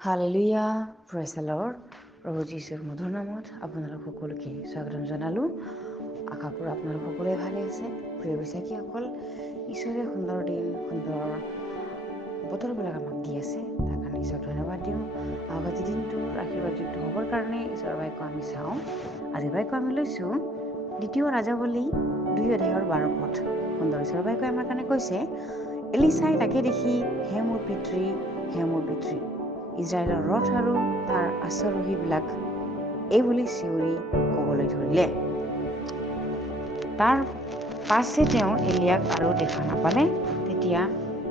Hallelujah, praise the lord. প্ৰভু যীশুৰ মধুৰ নামত আপোনালোক সকলোকে স্বাগতম জনালোঁ। আশা কৰোঁ আপোনালোক সকলোৱে ভালে আছে। প্ৰিয় বিশ্বাসীসকল, ঈশ্বৰে সুন্দৰ দিন, সুন্দৰ বতৰবিলাক আমাক দি আছে, তাৰ কাৰণে ঈশ্বৰক ধন্যবাদ দিওঁ। আজি দিনটোৰ আশীৰ্বাদযুক্ত হ'বৰ কাৰণে ঈশ্বৰৰ বাক্য আমি চাওঁ। আজি বাক্য আমি লৈছোঁ দ্বিতীয় ৰাজাৱলী 2:12। সুন্দৰ ঈশ্বৰৰ বাক্যই আমাৰ কাৰণে কৈছে, এলিচাই তাকে দেখি, হে মোৰ পিতৃ, হে মোৰ পিতৃ, ইজৰাইলৰ ৰথ আৰু তাৰ আশ্বাৰোহীবিলাক, এই বুলি চিঞৰি ক'বলৈ ধৰিলে। তাৰ পাছে তেওঁ এলিয়াক আৰু দেখা নাপালে। তেতিয়া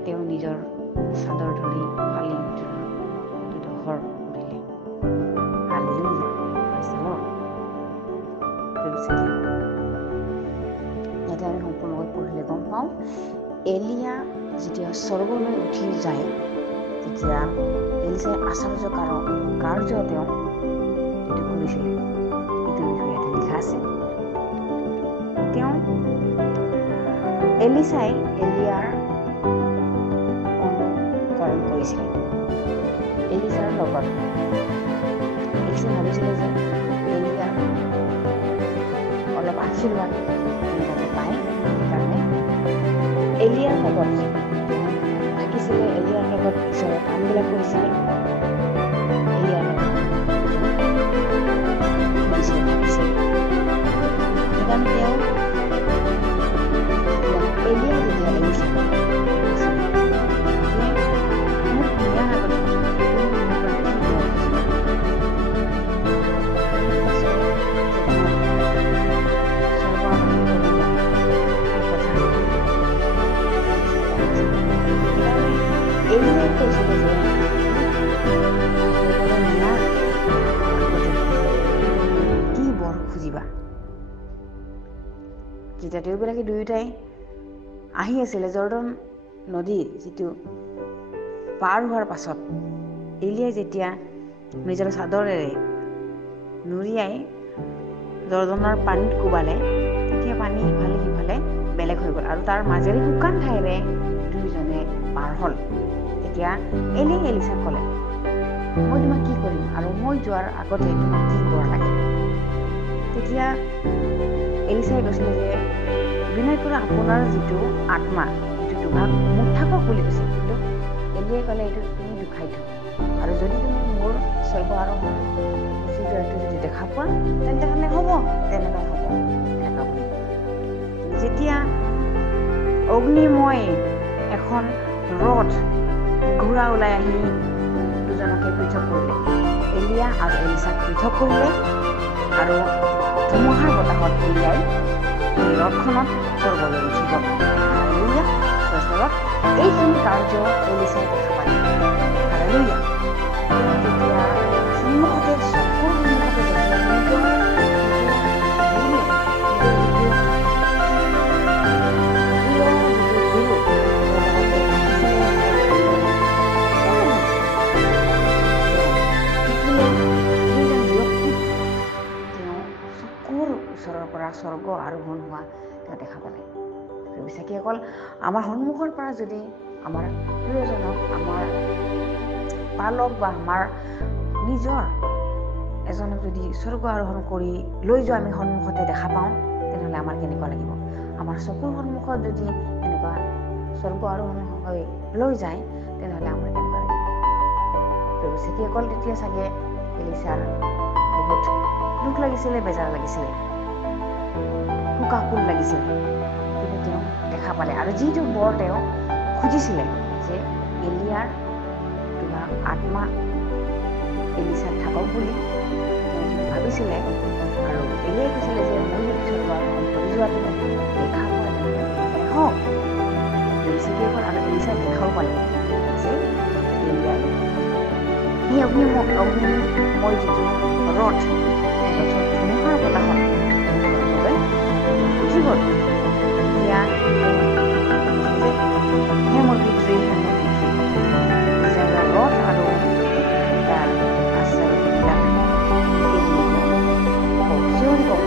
তেওঁ নিজৰ চাদৰ ধৰি ফালি দুডোখৰ কৰিলে। Hallelujah, praise the lord. ইয়াতে আমি সম্পূৰ্ণকৈ পঢ়িলে গম পাওঁ, এলিয়া যেতিয়া স্বৰ্গলৈ উঠি যায়, তেতিয়া এলিচাই আশ্চৰ্য কাৰ্য তেওঁ যিটো কৰিছিলে, এইটোৰ বিষয়ে ইয়াতে লিখা আছে। এলিচাই এলিয়াৰ অনুকৰণ কৰিছিলে। এলিচাৰ লগত এলিচাই ভাবিছিলে যে এলিয়াৰ অলপ আশীৰ্বাদ যাতে পায়, সেইকাৰণে এলিয়াৰ লগত থাকিছিলে, এলিয়াৰ লগত ঈশ্বৰৰ কামবিলাক কৰিছিলে, এলিয়াৰ লগত থাকিছিলে। সেইকাৰণে তেওঁ এলিয়া যেতিয়া এলিচা মোক বিয়াৰ আগতে এলিয়াই কৈছিলে যে কি বৰ খুজিবা। যেতিয়া তেওঁবিলাকে দুয়োটাই আহি আছিলে জৰ্ডন নদী যিটো পাৰ হোৱাৰ পাছত, এলিয়াই যেতিয়া নিজৰ চাদৰেৰে নুৰিয়াই জৰ্ডনৰ পানীত কোবালে, তেতিয়া পানী ইফালে সিফালে বেলেগ হৈ গ'ল আৰু তাৰ মাজেৰে শুকান ঠাইৰে দুয়োজনে পাৰ হ'ল। তেতিয়া এলিয়াই এলিচাক ক'লে, মই তোমাক কি কৰিম আৰু মই যোৱাৰ আগতে তোমাক কি বৰ লাগে? তেতিয়া এলিচাই কৈছিলে যে বিনয় কৰি আপোনাৰ যিটো আত্মা, যিটো দুভাগ মোক থাকক বুলি কৈছে। কিন্তু এলিয়াই ক'লে, এইটো তুমি দুখাই থোৱা, আৰু যদি তুমি মোৰ স্বৰ্গ আৰোহণ গুচি যোৱাটো যদি দেখা পোৱা, তেন্তে হ'লে হ'ব, তেনেকুৱাই হ'ব, এনেকুৱা বুলি। যেতিয়া অগ্নিময় এখন ৰথ ঘোঁৰা ওলাই আহি দুজনকে পৃথক কৰিলে, এলিয়া আৰু এলিচাক পৃথক কৰিলে, আৰু ধুমুহাৰ বতাহত এলিয়াই এই ৰথখনত স্বৰ্গলৈ উঠি গ'ল। Hallelujah, praise the lord. এইখিনি কাৰ্য এলিচাই দেখা পালে। হালেলুয়া। তেতিয়া সন্মুখতে, চকুৰ সন্মুখতে যেতিয়া ঈশ্বৰৰ পৰা স্বৰ্গ আৰোহণ হোৱা তেওঁ দেখা পালে। বিশ্বাসীসকল, আমাৰ সন্মুখৰ পৰা যদি আমাৰ প্ৰিয়জনক, আমাৰ পালক বা আমাৰ নিজৰ এজনক যদি স্বৰ্গ আৰোহণ কৰি লৈ যোৱা আমি সন্মুখতে দেখা পাওঁ, তেনেহ'লে আমাৰ কেনেকুৱা লাগিব? আমাৰ চকুৰ সন্মুখত যদি এনেকুৱা স্বৰ্গ আৰোহণ হৈ লৈ যায়, তেনেহ'লে আমাৰ কেনেকুৱা লাগিব? বিশ্বাসীসকল, তেতিয়া চাগে এলিচাৰ বহুত দুখ লাগিছিলে, বেজাৰ লাগিছিলে, শোকাকুল লাগিছিল। কিন্তু তেওঁ দেখা পালে, আৰু যিটো বৰ তেওঁ খুজিছিলে যে এলিয়াৰ তোমাৰ আত্মা এলিচাত থাকক বুলি তেওঁ যিটো ভাবিছিলে, আৰু এলিয়াই কৈছিলে যে মই যদি স্বৰ্গ আৰোহণ কৰি যোৱাটো দেখা পোৱা হওক। এলিচাসকল আৰু এলিচাই দেখাও পালে যে এলিয়াই সেই অগ্নিময় যিটো ৰথ, ধুমুহাৰ বতাহত উঠি গ'ল। এতিয়া হে মোৰ পিতৃ, হে মোৰ পিতৃ, ইজৰাইলৰ ৰথ আৰু তাৰ আশ্বাৰোহীবিলাক, এই বুলি চিঞৰি ক'ব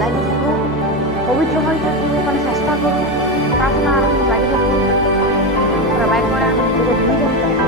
লাগি থাকোঁ কৰোঁ, প্ৰাৰ্থনা আৰম্ভ লাগি থাকোঁ, বাইক কৰা যেতিয়া দুইজন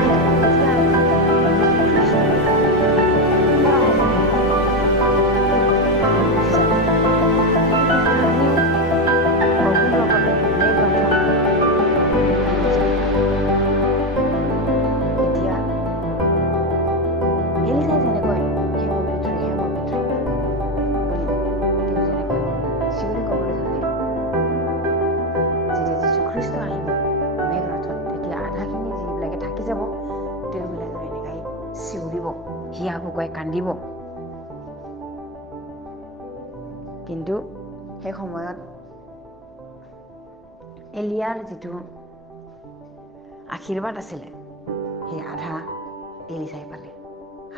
হিয়া বুকুৱাই কান্দিব। কিন্তু সেই সময়ত এলিয়াৰ যিটো আশীৰ্বাদ আছিলে সেই আধা এলিচাই পালে।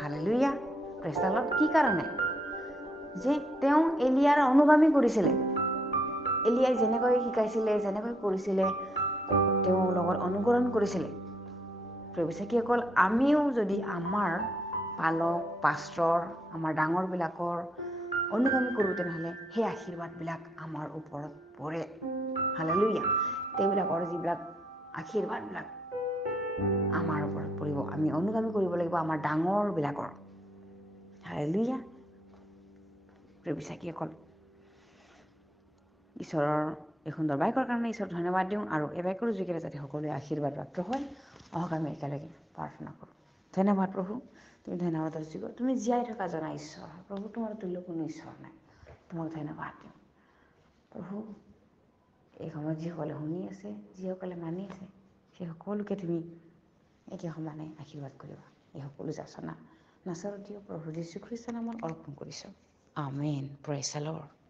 Hallelujah, praise the lord. কি কাৰণে? যে তেওঁ এলিয়াৰ অনুগামী কৰিছিলে। এলিয়াই যেনেকৈ শিকাইছিলে, যেনেকৈ কৰিছিলে, তেওঁৰ লগত অনুকৰণ কৰিছিলে। প্ৰেয়বিচাকীসকল, আমিও যদি আমাৰ পালক, পাষ্টৰ, আমাৰ ডাঙৰবিলাকৰ অনুগামী কৰোঁ, তেনেহ'লে সেই আশীৰ্বাদবিলাক আমাৰ ওপৰত পৰে। হালেলুয়া, তেওঁবিলাকৰ যিবিলাক আশীৰ্বাদবিলাক আমাৰ ওপৰত পৰিব। আমি অনুগামী কৰিব লাগিব আমাৰ ডাঙৰবিলাকৰ। হালেলুয়া, প্ৰেয়বিচাকীসকল, ঈশ্বৰৰ এই সুন্দৰ বাক্যৰ কাৰণে ঈশ্বৰ ধন্যবাদ দিওঁ, আৰু এই বাক্যৰ যোগেৰে যাতে সকলোৱে আশীৰ্বাদ প্ৰাপ্ত হয়, অহক আমি একেলগে প্ৰাৰ্থনা কৰোঁ। ধন্যবাদ প্ৰভু, তুমি ধন্যবাদৰ যোগ্য, তুমি জীয়াই থকা জনা ঈশ্বৰ। প্ৰভু, তোমাৰ তুল্য কোনো ঈশ্বৰ নাই। তোমাক ধন্যবাদ দিওঁ প্ৰভু। এই সময়ত যিসকলে শুনি আছে, যিসকলে মানি আছে, সেই সকলোকে তুমি একে সমানে আশীৰ্বাদ কৰিবা। এই সকলো যাচনা নাচাৰতীয় প্ৰভু যীশু খ্ৰীষ্টৰ নামত অৰ্পণ কৰিছোঁ। আমেন। Praise the lord.